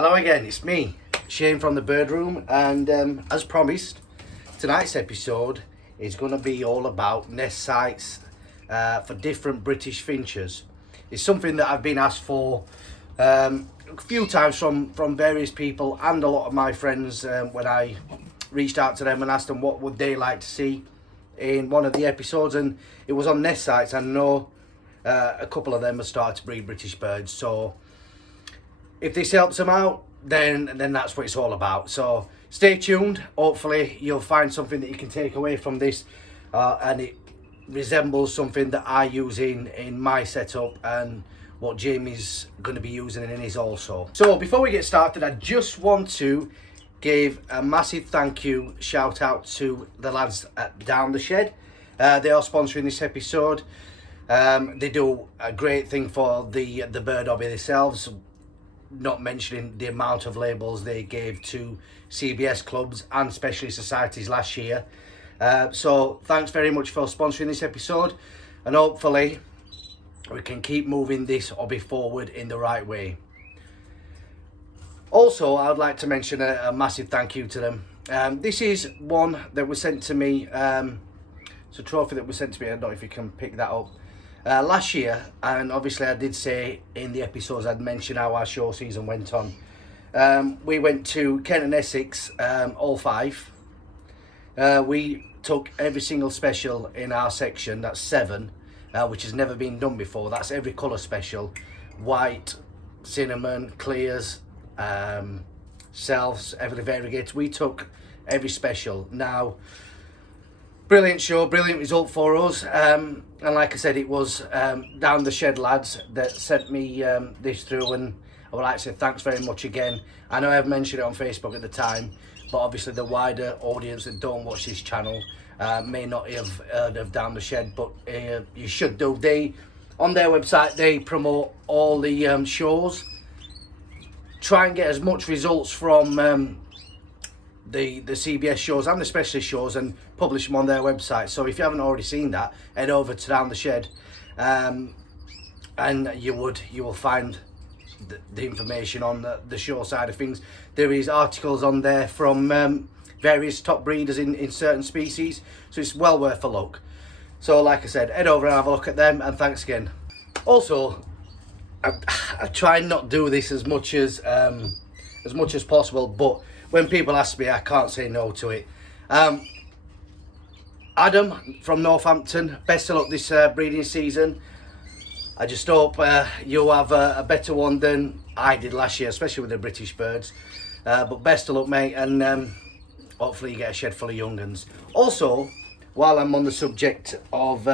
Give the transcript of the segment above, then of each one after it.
Hello again, it's me, Shane from the Bird Room, and as promised, tonight's episode is going to be all about nest sites for different British finches. It's something that I've been asked for a few times from various people and a lot of my friends when I reached out to them and asked them what would they like to see in one of the episodes, and it was on nest sites. I know a couple of them have started to breed British birds, so if this helps them out, then that's what it's all about. So stay tuned. Hopefully you'll find something that you can take away from this, and it resembles something that I use in my setup and what Jamie's going to be using in his also. So before we get started, I just want to give a massive thank you shout out to the lads at Down the Shed. They are sponsoring this episode. They do a great thing for the bird hobby themselves, not mentioning the amount of labels they gave to CBS clubs and specialist societies last year. So thanks very much for sponsoring this episode, and hopefully we can keep moving this hobby forward in the right way. Also, I would like to mention a massive thank you to them. This is one that was sent to me. It's a trophy that was sent to me. I don't know if you can pick that up. Last year, and obviously I did say in the episodes I'd mentioned how our show season went on. We went to Kent and Essex, all five. We took every single special in our section, that's 7, which has never been done before. That's every colour special: white, cinnamon, clears, selfs, every variegated. We took every special. Now, brilliant show, brilliant result for us. And like I said, it was Down the Shed lads that sent me this through, and I would like to say thanks very much again. I know I've mentioned it on Facebook at the time, but obviously the wider audience that don't watch this channel may not have heard of Down the Shed, but you should do. They, on their website, they promote all the shows, try and get as much results from the CBS shows and the specialist shows, and publish them on their website. So if you haven't already seen that, head over to Down the Shed, and you will find the information on the show side of things. There is articles on there from various top breeders in certain species, so it's well worth a look. So like I said, head over and have a look at them, and thanks again. Also, I try and not do this as much as possible, but when people ask me, I can't say no to it. Adam from Northampton, best of luck this breeding season. I just hope you have a better one than I did last year, especially with the British birds. But best of luck, mate, and hopefully you get a shed full of young uns. Also, while I'm on the subject of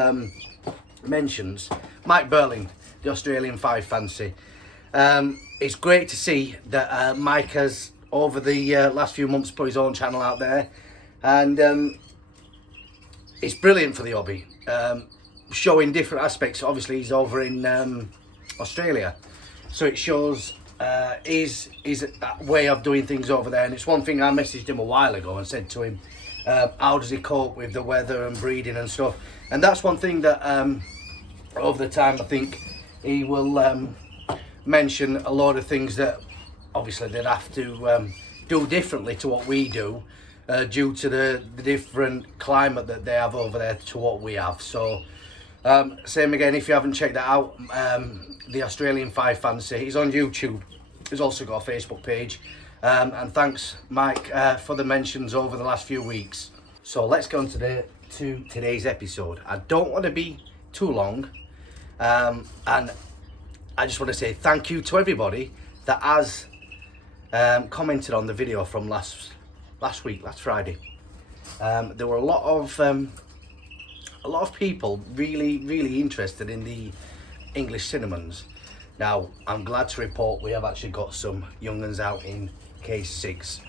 mentions, Mike Burling, the Australian 5 fancy. It's great to see that Mike has, over the last few months, put his own channel out there, and it's brilliant for the hobby, showing different aspects. Obviously he's over in Australia, so it shows his way of doing things over there. And it's one thing I messaged him a while ago and said to him, how does he cope with the weather and breeding and stuff, and that's one thing that over the time I think he will mention a lot of things that obviously they'd have to do differently to what we do, due to the different climate that they have over there to what we have. So same again, if you haven't checked that out, the Australian 5 fancy, he's on YouTube. He's also got a Facebook page, and thanks Mike for the mentions over the last few weeks. So let's go on to today's episode. I don't want to be too long, and I just want to say thank you to everybody that has commented on the video from last Friday. There were a lot of people really interested in the English cinnamons. Now I'm glad to report we have actually got some young ones out in case 6.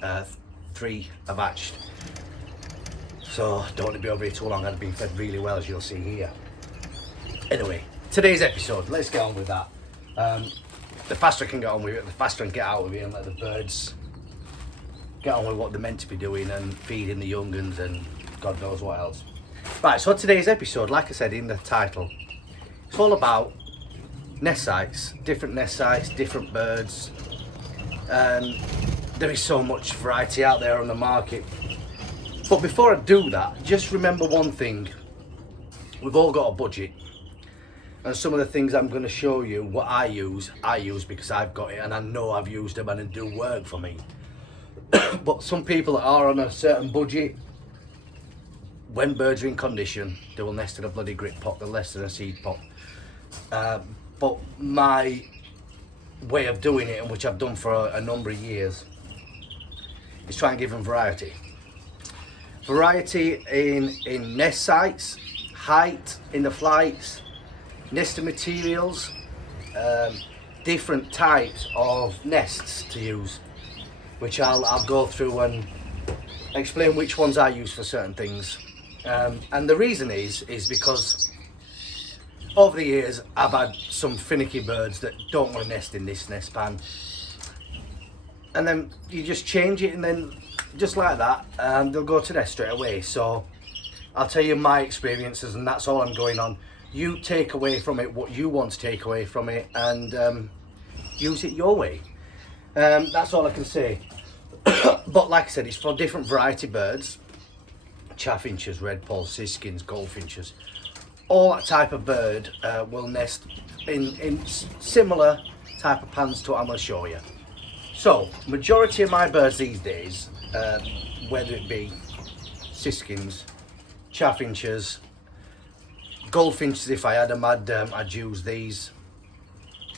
3 have hatched, so don't want to be over here too long. I've been fed really well, as you'll see here. Anyway, today's episode, let's get on with that. The faster I can get on with it, the faster I can get out of here and let the birds get on with what they're meant to be doing and feeding the young uns and God knows what else. Right, so today's episode, like I said in the title, it's all about nest sites, different birds, and there is so much variety out there on the market. But before I do that, just remember one thing: we've all got a budget, and some of the things I'm going to show you what I use because I've got it and I know I've used them and they do work for me. But some people are on a certain budget. When birds are in condition, they will nest in a bloody grit pot, they're less than a seed pot. But my way of doing it, and which I've done for a number of years, is try and give them variety. Variety in nest sites, height in the flights, nesting materials, different types of nests to use, which I'll go through and explain which ones I use for certain things. And the reason is because over the years I've had some finicky birds that don't want to nest in this nest pan, and then you just change it, and then just like that they'll go to nest straight away. So I'll tell you my experiences, and that's all I'm going on. You take away from it what you want to take away from it, and use it your way. That's all I can say. But like I said, it's for different variety birds: chaffinches, redpolls, siskins, goldfinches. All that type of bird will nest in similar type of pans to what I'm going to show you. So majority of my birds these days, whether it be siskins, chaffinches, goldfinches, if I had them, I'd use these.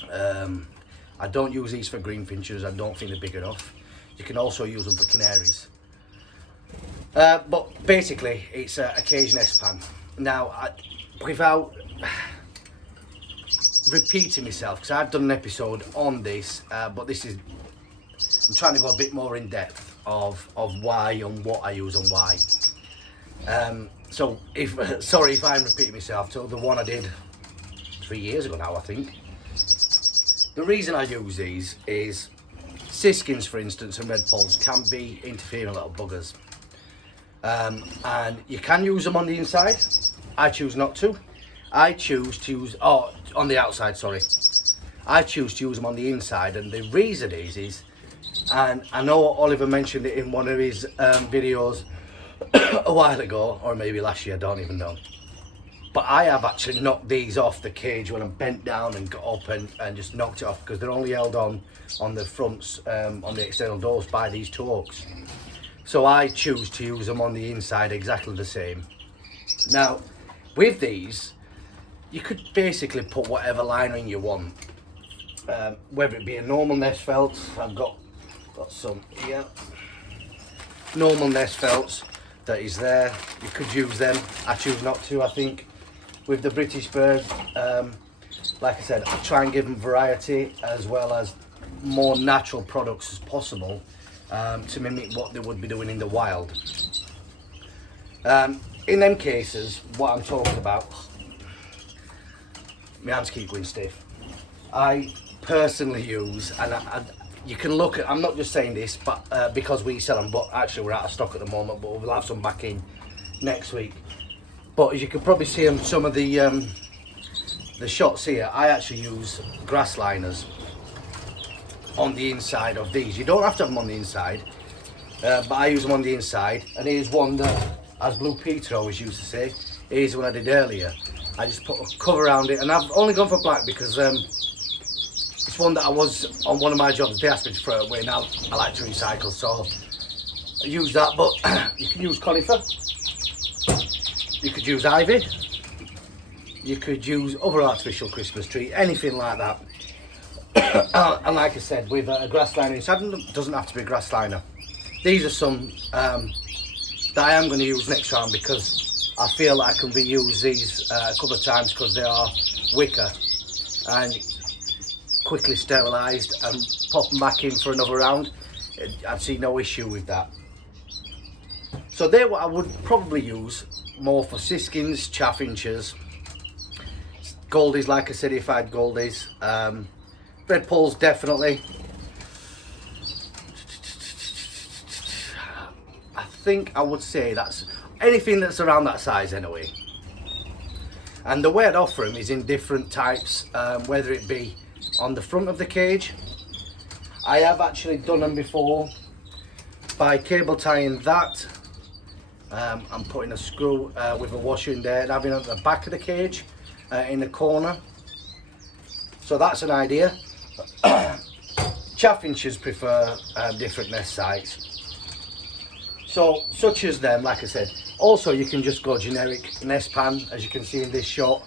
I don't use these for greenfinches, I don't think they're big enough. You can also use them for canaries. But basically it's a cage nest pan. Now, without repeating myself, because I've done an episode on this, but this is, I'm trying to go a bit more in depth of why and what I use and why. So sorry if I'm repeating myself, to the one I did 3 years ago now, I think. The reason I use these is siskins, for instance, and redpolls can be interfering little buggers. And you can use them on the inside. I choose not to. I choose to use, on the outside, sorry. I choose to use them on the inside, and the reason is, and I know Oliver mentioned it in one of his videos a while ago, or maybe last year, I don't even know. But I have actually knocked these off the cage when I'm bent down and got up and just knocked it off, because they're only held on the fronts, on the external doors by these two hooks. So I choose to use them on the inside exactly the same. Now, with these, you could basically put whatever lining you want, whether it be a normal nest felt. I've got some here, normal nest felts that is there. You could use them. I choose not to. I think with the British birds, like I said, I try and give them variety as well as more natural products as possible, to mimic what they would be doing in the wild. In them cases, what I'm talking about, my hands keep going stiff. I personally use, and you can look at, I'm not just saying this, but because we sell them, but actually we're out of stock at the moment, but we'll have some back in next week. But as you can probably see on some of the shots here, I actually use grass liners on the inside of these. You don't have to have them on the inside, but I use them on the inside. And here's one that, as Blue Peter always used to say, here's what I did earlier. I just put a cover around it, and I've only gone for black because it's one that I was on one of my jobs. They asked me to throw it away. Now I like to recycle, so I use that. But you can use conifer, you could use ivy, you could use other artificial Christmas tree, anything like that. And like I said, with a grass liner inside, it doesn't have to be a grass liner. These are some that I am going to use next round, because I feel I can reuse these a couple of times, because they are wicker and quickly sterilised, and pop them back in for another round. I'd see no issue with that. So they're what I would probably use more for siskins, chaffinches, goldies, like I said, if I had goldies. Redpolls, definitely. I think I would say that's anything that's around that size anyway. And the way I'd offer them is in different types, whether it be on the front of the cage. I have actually done them before by cable tying that and putting a screw with a washer in there and having it at the back of the cage in the corner. So that's an idea. Chaffinches prefer different nest sites. So such as them, like I said. Also you can just go generic nest pan, as you can see in this shot,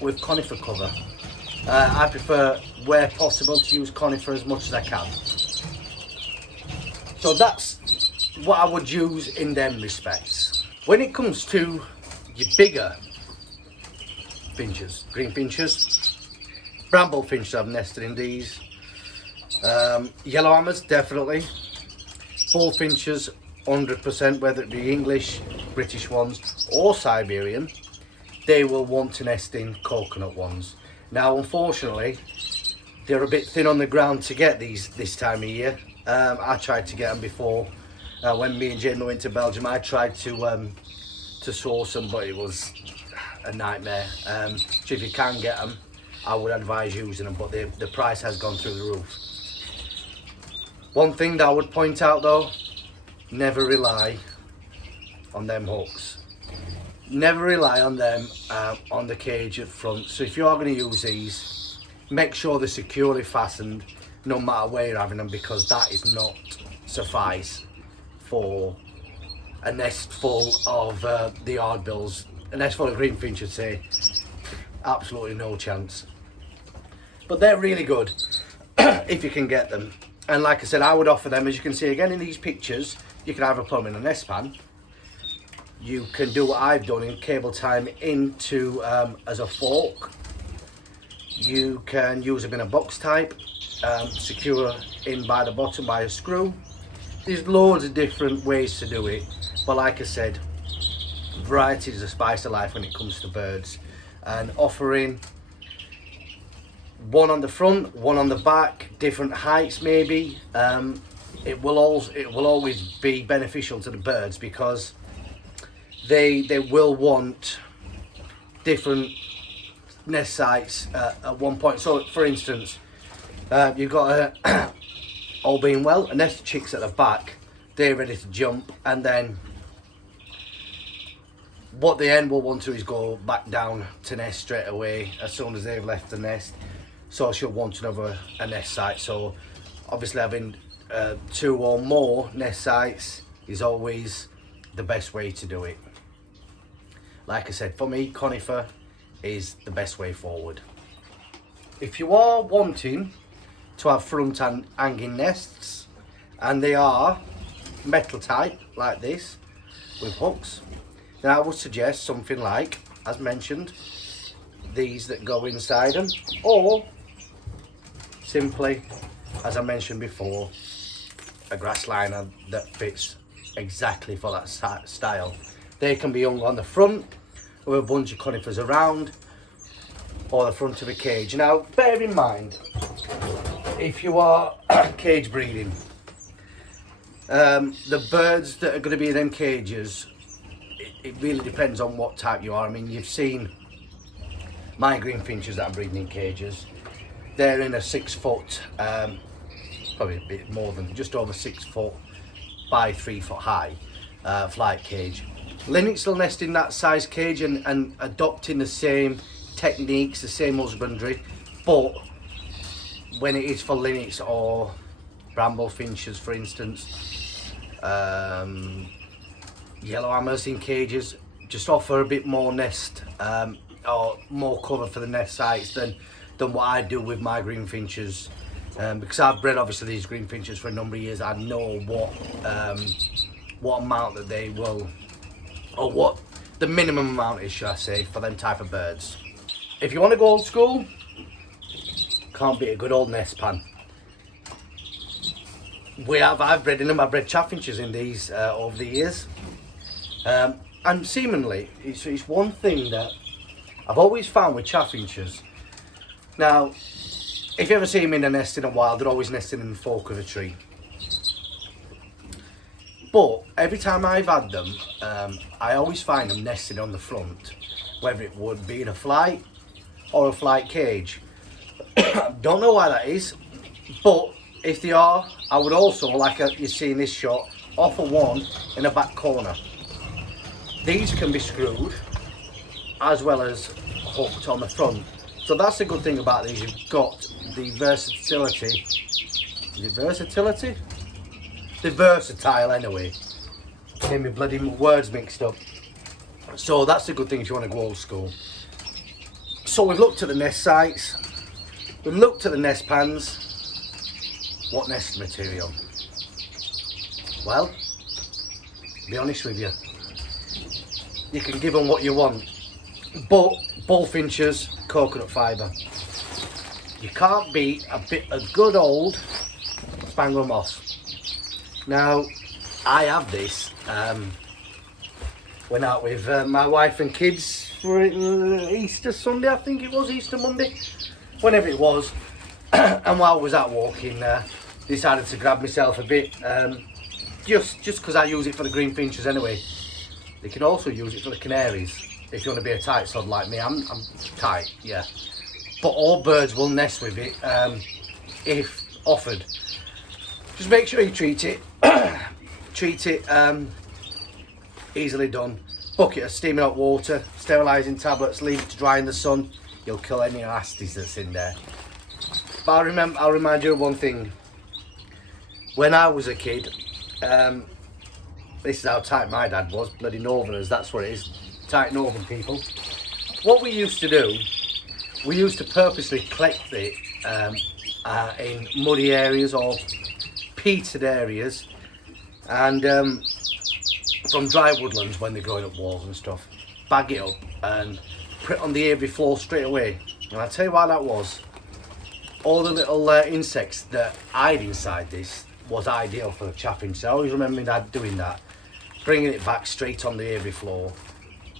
with conifer cover. I prefer, where possible, to use conifer as much as I can. So that's what I would use in them respects. When it comes to your bigger finches, green finches, bramble finches, I've nested in these. Yellow hammers, definitely. Bullfinches, 100%, whether it be English, British ones or Siberian, they will want to nest in coconut ones. Now unfortunately they're a bit thin on the ground to get these this time of year. I tried to get them before when me and Jamie went to Belgium. I tried to source them, but it was a nightmare. So if you can get them, I would advise using them, but the price has gone through the roof. One thing that I would point out though, never rely on them hooks. Never rely on them on the cage at front. So if you are going to use these, make sure they're securely fastened no matter where you're having them, because that is not suffice for a nest full of the hardbills. A nest full of green finches, say, absolutely no chance. But they're really good if you can get them. And like I said, I would offer them, as you can see again in these pictures. You can either put them in a nest pan. You can do what I've done and cable tie them into as a fork. You can use them in a box type, secure in by the bottom by a screw. There's loads of different ways to do it, but like I said, variety is the spice of life when it comes to birds. And offering one on the front, one on the back, different heights maybe, it will always be beneficial to the birds, because they will want different nest sites at one point. So for instance, you've got all being well, a nest of chicks at the back, they're ready to jump, and then what the hen will want to is go back down to nest straight away as soon as they've left the nest. So she'll want a nest site. So obviously having 2 or more nest sites is always the best way to do it. Like I said, for me, conifer is the best way forward. If you are wanting to have front and hanging nests, and they are metal type like this with hooks, then I would suggest something like, as mentioned, these that go inside them, or simply, as I mentioned before, a grass liner that fits exactly for that style. They can be hung on the front with a bunch of conifers around, or the front of a cage. Now bear in mind, if you are cage breeding, the birds that are going to be in them cages, it really depends on what type you are. I mean, you've seen my green finches that I'm breeding in cages. They're in a 6 foot, probably a bit more than, just over 6 foot by 3 foot high flight cage. Linnets will nest in that size cage and adopting the same techniques, the same husbandry, but when it is for linnets or bramble finches, for instance, yellow hammers in cages, just offer a bit more nest or more cover for the nest sites than what I do with my green finches. Because I've bred obviously these green finches for a number of years, I know what amount that they will, or what the minimum amount is, should I say, for them type of birds. If you want to go old school, can't beat a good old nest pan. I've bred in them, I've bred chaffinches in these over the years. And seemingly, it's one thing that I've always found with chaffinches. Now, if you ever see them in a nest in a while, they're always nesting in the fork of a tree. But every time I've had them, I always find them nesting on the front, whether it would be in a flight or a flight cage. Don't know why that is. But if they are, I would also, like you see in this shot, offer one in a back corner. These can be screwed as well as hooked on the front. So that's the good thing about these. You've got the versatility. Is it versatility? They're versatile anyway. Getting my bloody words mixed up. So that's the good thing if you want to go old school. So we've looked at the nest sites. We've looked at the nest pans. What nest material? Well, to be honest with you, you can give them what you want. But bullfinches, coconut fibre. You can't beat a bit of good old Spangler moss. Now, I have this. Went out with my wife and kids for Easter Sunday, I think it was, Easter Monday, whenever it was. And while I was out walking, decided to grab myself a bit, just because I use it for the green finches anyway. You can also use it for the canaries if you want to be a tight sod like me. I'm tight, yeah. But all birds will nest with it if offered. Just make sure you treat it. Treat it easily done. Bucket of steaming hot water, sterilising tablets, leave it to dry in the sun. You'll kill any nasties that's in there. But I'll remind you of one thing. When I was a kid, this is how tight my dad was, bloody northerners, that's what it is, tight northern people. What we used to do, we used to purposely collect it in muddy areas or peated areas, and from dry woodlands when they're growing up walls and stuff, bag it up and put it on the aviary floor straight away. And I'll tell you why that was. All the little insects that hide inside this was ideal for the chaffinch. I always remember my dad doing that, bringing it back straight on the aviary floor.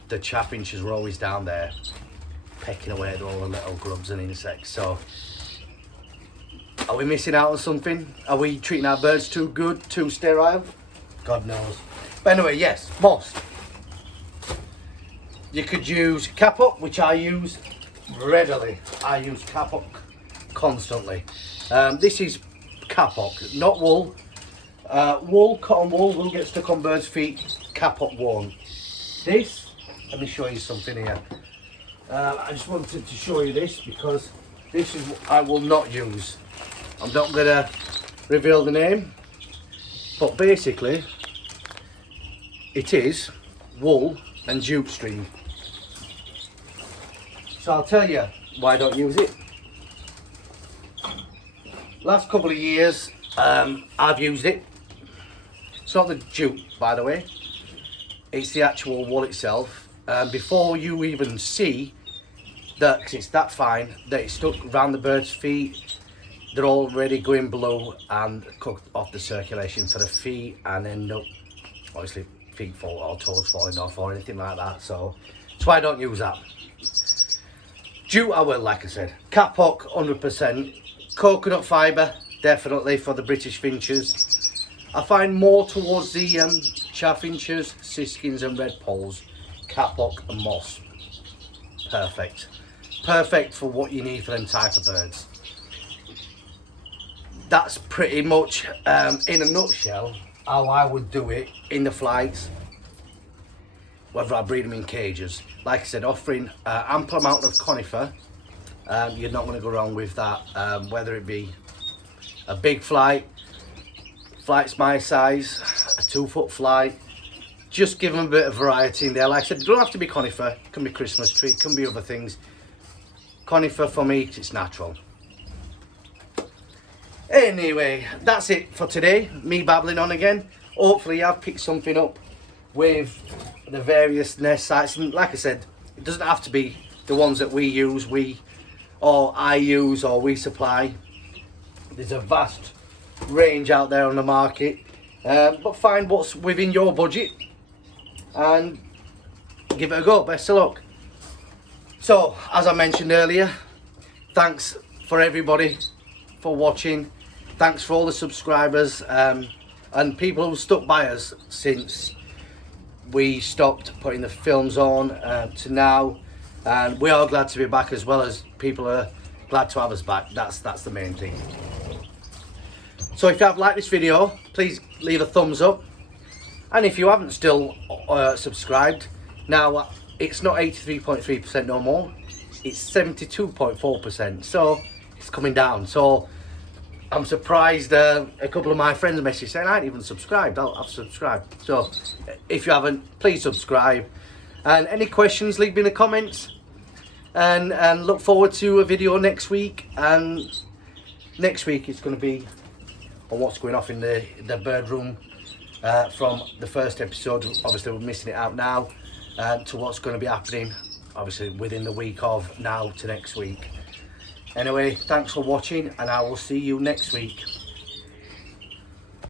The chaffinches were always down there, pecking away at all the little grubs and insects. So, are we missing out on something? Are we treating our birds too good, too sterile? God knows. But anyway, yes, moss. You could use kapok, which I use readily. I use kapok constantly. This is kapok, not wool. Cotton wool will get stuck on birds' feet. Kapok won't. This, let me show you something here. I just wanted to show you this because this is what I will not use. I'm not going to reveal the name, but basically it is wool and jute string. So I'll tell you why I don't use it. Last couple of years I've used it. It's not the jute, by the way, it's the actual wool itself. Before you even see that, 'cause it's that fine, that it's stuck around the bird's feet, they're already going below and cooked off the circulation for the feet, and end up obviously feet fall or toes falling off or anything like that. So that's why I don't use that. Jute I will, like I said. Kapok 100%. Coconut fibre definitely for the British finches. I find more towards the chaffinches, siskins and red poles. Kapok and moss. Perfect. Perfect for what you need for them type of birds. That's pretty much, in a nutshell, how I would do it in the flights, whether I breed them in cages. Like I said, offering ample amount of conifer, you're not going to go wrong with that, whether it be a big flights my size, a 2-foot flight, just give them a bit of variety in there. Like I said, it don't have to be conifer, it can be Christmas tree, it can be other things. Conifer for me, it's natural. Anyway, that's it for today, me babbling on again. Hopefully I've picked something up with the various nest sites, and like I said, it doesn't have to be the ones that we use, or I use, or we supply. There's a vast range out there on the market, but find what's within your budget and give it a go. Best of luck. So, as I mentioned earlier, thanks for everybody for watching. Thanks for all the subscribers and people who stuck by us since we stopped putting the films on to now, and we are glad to be back, as well as people are glad to have us back. That's the main thing. So if you have liked this video, please leave a thumbs up. And if you haven't still subscribed, now it's not 83.3% no more, it's 72.4%, so it's coming down. So I'm surprised a couple of my friends messaged saying I ain't even subscribed. I've subscribed. So if you haven't, please subscribe. And any questions, leave me in the comments. And look forward to a video next week. And next week it's going to be on what's going off in the bird room from the first episode. Obviously we're missing it out now, to what's going to be happening obviously within the week of now to next week. Anyway, thanks for watching, and I will see you next week.